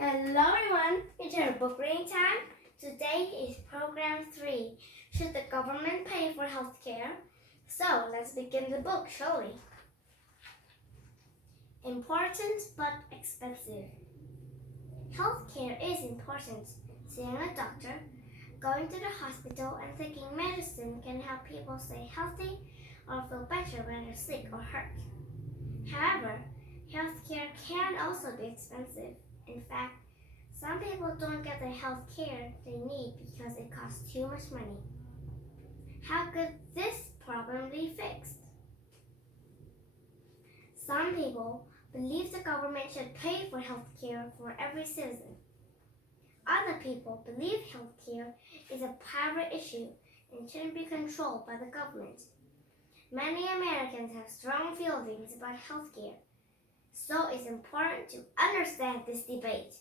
Hello everyone, it's our book reading time. Today is program 3. Should the government pay for healthcare? So let's begin the book, shall we? Important but expensive. Healthcare is important. Seeing a doctor, going to the hospital and taking medicine can help people stay healthy or feel better when they're sick or hurt. However, healthcare can also be expensive. In fact, some people don't get the health care they need because it costs too much money. How could this problem be fixed? Some people believe the government should pay for health care for every citizen. Other people believe health care is a private issue and shouldn't be controlled by the government. Many Americans have strong feelings about health care, so it's important to understand this debate.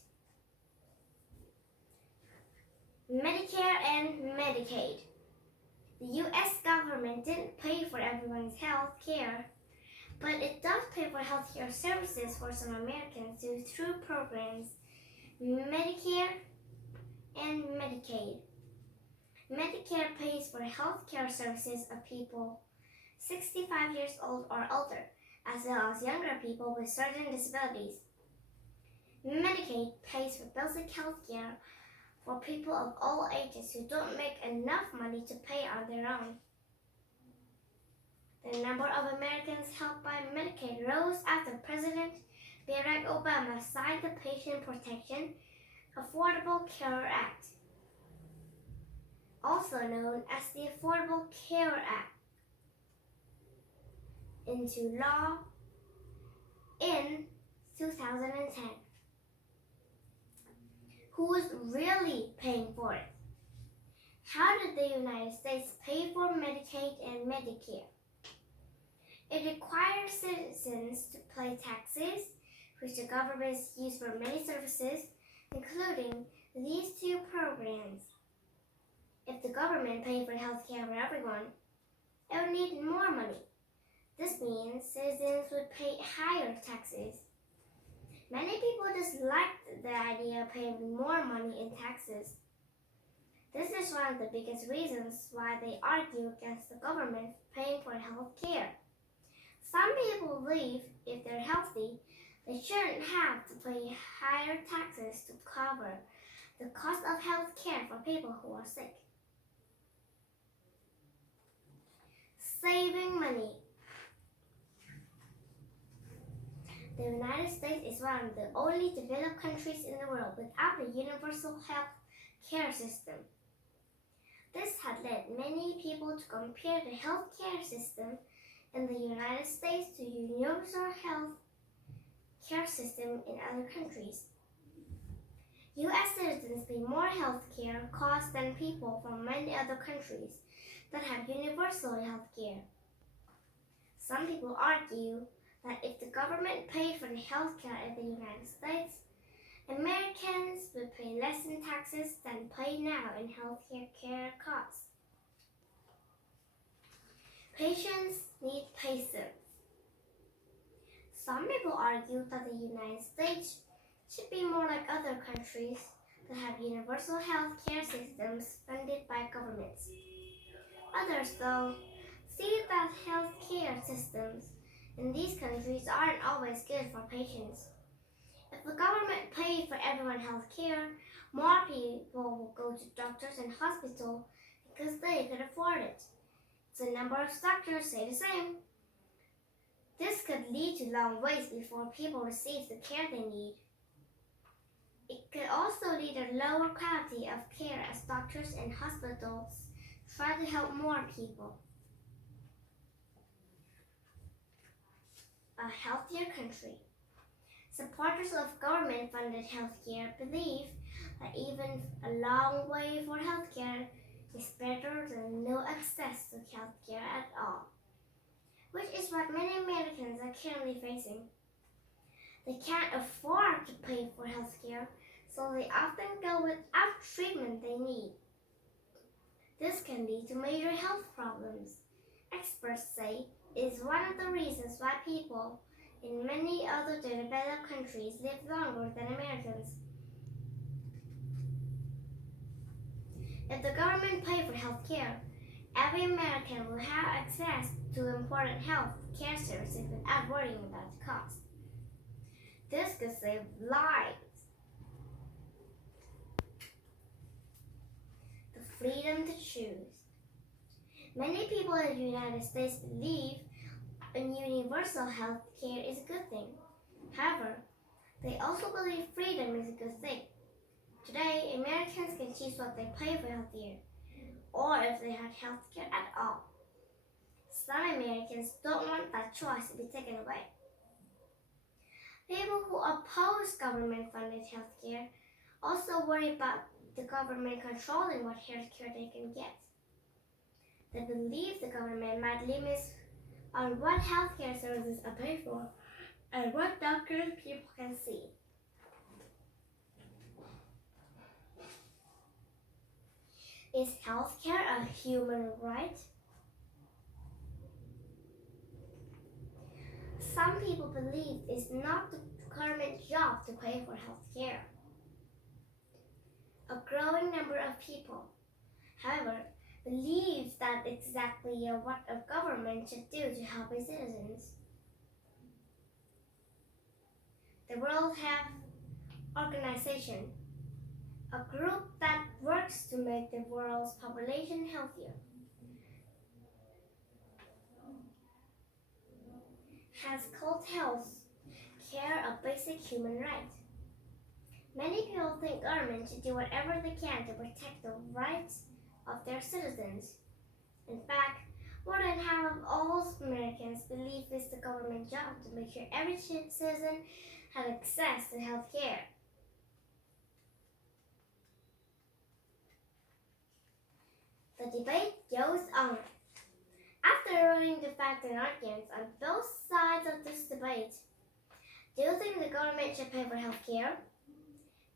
Medicare and Medicaid. The U.S. government didn't pay for everyone's health care, but it does pay for health care services for some Americans through programs Medicare and Medicaid. Medicare pays for health care services of people 65 years old or older, as well as younger people with certain disabilities. Medicaid pays for basic health care for people of all ages who don't make enough money to pay on their own. The number of Americans helped by Medicaid rose after President Barack Obama signed the Patient Protection Affordable Care Act, also known as the Affordable Care Act, into law in 2010. Who is really paying for it? How did the United States pay for Medicaid and Medicare? It requires citizens to pay taxes, which the government uses for many services, including these two programs. If the government paid for health care for everyone, it would need more money. This means citizens would pay higher taxes. Many people dislike the idea of paying more money in taxes. This is one of the biggest reasons why they argue against the government paying for health care. Some people believe if they're healthy, they shouldn't have to pay higher taxes to cover the cost of health care for people who are sick. Saving money. The United States is one of the only developed countries in the world without a universal health care system. This had led many people to compare the health care system in the United States to the universal health care system in other countries. U.S. citizens pay more health care costs than people from many other countries that have universal health care. Some people argue that if the government paid for the health care in the United States, Americans would pay less in taxes than pay now in health care costs. Patients need patience. Some people argue that the United States should be more like other countries that have universal health care systems funded by governments. Others, though, see that health care systems in these countries aren't always good for patients. If the government paid for everyone health care, more people will go to doctors and hospitals because they could afford it. The number of doctors stay the same. This could lead to long waits before people receive the care they need. It could also lead to lower quality of care as doctors and hospitals try to help more people. A healthier country. Supporters of government-funded healthcare believe that even a long wait for healthcare is better than no access to healthcare at all, which is what many Americans are currently facing. They can't afford to pay for healthcare, so they often go without treatment they need. This can lead to major health problems. Experts say it is one of the reasons why people in many other developed countries live longer than Americans. If the government paid for health care, every American will have access to important health care services without worrying about the cost. This could save lives. The freedom to choose. Many people in the United States believe universal health care is a good thing. However, they also believe freedom is a good thing. Today, Americans can choose what they pay for health care, or if they have health care at all. Some Americans don't want that choice to be taken away. People who oppose government-funded health care also worry about the government controlling what health care they can get. They believe the government might limit on what healthcare services are paid for and what doctors people can see. Is healthcare a human right? Some people believe it's not the government's job to pay for healthcare. A growing number of people, however, believes that exactly what a government should do to help its citizens. The World Health Organization, a group that works to make the world's population healthier, has called health care a basic human right. Many people think government should do whatever they can to protect the rights of their citizens. In fact, more than half of all Americans believe it's the government's job to make sure every citizen has access to health care. The debate goes on. After hearing the facts and arguments on both sides of this debate, do you think the government should pay for health care?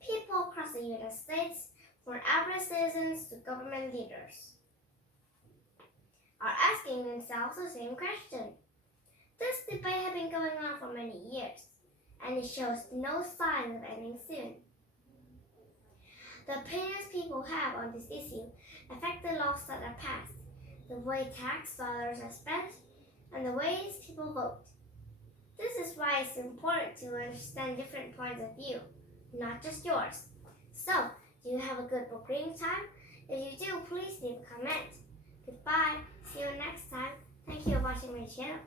People across the United States, from average citizens to government leaders, are asking themselves the same question. This debate has been going on for many years, and it shows no signs of ending soon. The opinions people have on this issue affect the laws that are passed, the way tax dollars are spent, and the ways people vote. This is why it's important to understand different points of view, not just yours. So, do you have a good book reading time? If you do, please leave a comment. Goodbye. See you next time. Thank you for watching my channel.